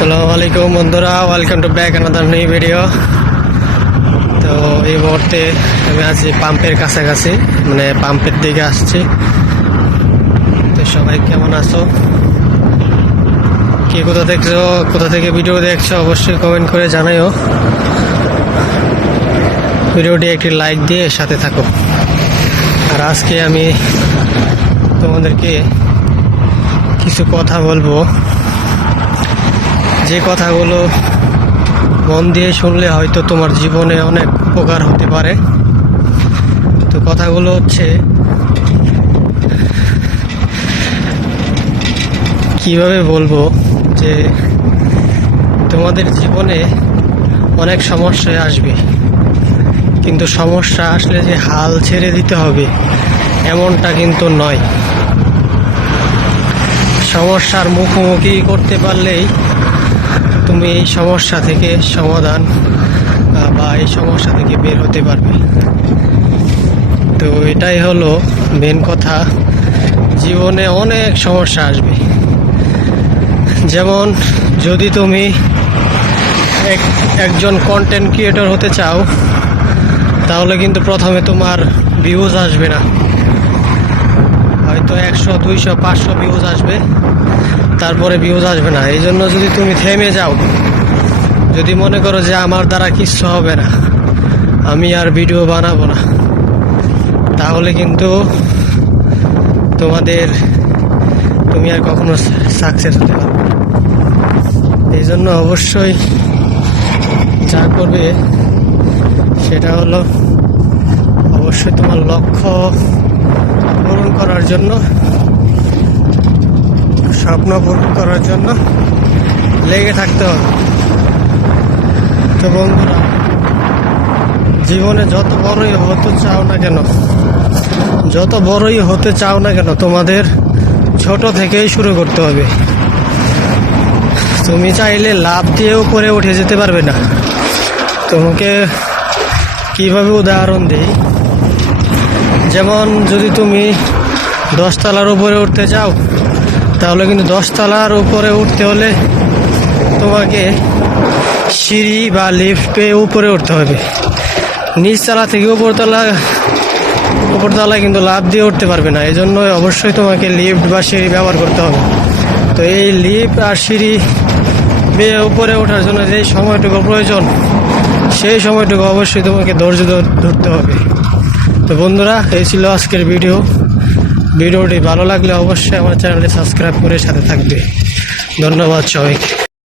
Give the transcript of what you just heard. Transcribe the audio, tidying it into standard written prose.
আসসালামু আলাইকুম বন্ধুরা, welcome to back another new video. তো এই মুহূর্তে আমি আছি পাম্পের কাছাকাছি, মানে পাম্পের দিকে আসছি। তো সবাই কেমন আছো, কে কোথা দেখছো, কোথা থেকে ভিডিও দেখছো অবশ্যই কমেন্ট করে জানাইও। ভিডিওটি একটি লাইক দিয়ে সাথে থাকো। আর আজকে আমি তোমাদেরকে কিছু কথা বলবো, যে কথাগুলো মন দিয়ে শুনলে হয়তো তোমার জীবনে অনেক উপকার হতে পারে। তো কথাগুলো হচ্ছে, কিভাবে বলবো, যে তোমাদের জীবনে অনেক সমস্যা আসবে, কিন্তু সমস্যা আসলে যে হাল ছেড়ে দিতে হবে এমনটা কিন্তু নয়। সমস্যার মুখোমুখি করতে পারলেই তুমি এই সমস্যা থেকে সমাধান বা এই সমস্যা থেকে বের হতে পারবে। তো এটাই হলো মেন কথা। জীবনে অনেক সমস্যা আসবে, যেমন যদি তুমি একজন কন্টেন্ট ক্রিয়েটর হতে চাও, তাহলে কিন্তু প্রথমে তোমার ভিউজ আসবে না, হয়তো 100, 200, 500 ভিউজ আসবে, তারপরে ভিউজ আসবে না। এই জন্য যদি তুমি থেমে যাও, যদি মনে করো যে আমার দ্বারা কিচ্ছু হবে না, আমি আর ভিডিও বানাবো না, তাহলে কিন্তু তুমি আর কখনো সাকসেস হতে পারবে না। এই জন্য অবশ্যই যা করবে সেটা হলো অবশ্যই তোমার লক্ষ্য পূরণ করার জন্য, স্বপ্ন পূরণ করার জন্য লেগে থাকতে হবে। তো বন্ধুরা, জীবনে যত বড়ই হতে চাও না কেন, তোমাদের ছোট থেকেই শুরু করতে হবে। তুমি চাইলে লাভ দিয়ে উপরে উঠে যেতে পারবে না। তোমাকে কিভাবে উদাহরণ দিই, যেমন যদি তুমি 10 তলার উপরে উঠতে চাও, তাহলে কিন্তু 10 তলার উপরে উঠতে হলে তোমাকে সিঁড়ি বা লিফট পেয়ে উপরে উঠতে হবে। নিচতলা থেকে উপরতলায় কিন্তু লাফ দিয়ে উঠতে পারবে না। এই জন্য অবশ্যই তোমাকে লিফট বা সিঁড়ি ব্যবহার করতে হবে। তো এই লিফট আর সিঁড়ি বেয়ে উপরে ওঠার জন্য যেই সময়টুকু প্রয়োজন, সেই সময়টুকু অবশ্যই তোমাকে ধৈর্য ধরতে হবে। তো বন্ধুরা, এই ছিল আজকের ভিডিওটি ভালো লাগলে অবশ্যই আমার চ্যানেলটি সাবস্ক্রাইব করে সাথে থাকবে। ধন্যবাদ সবাইকে।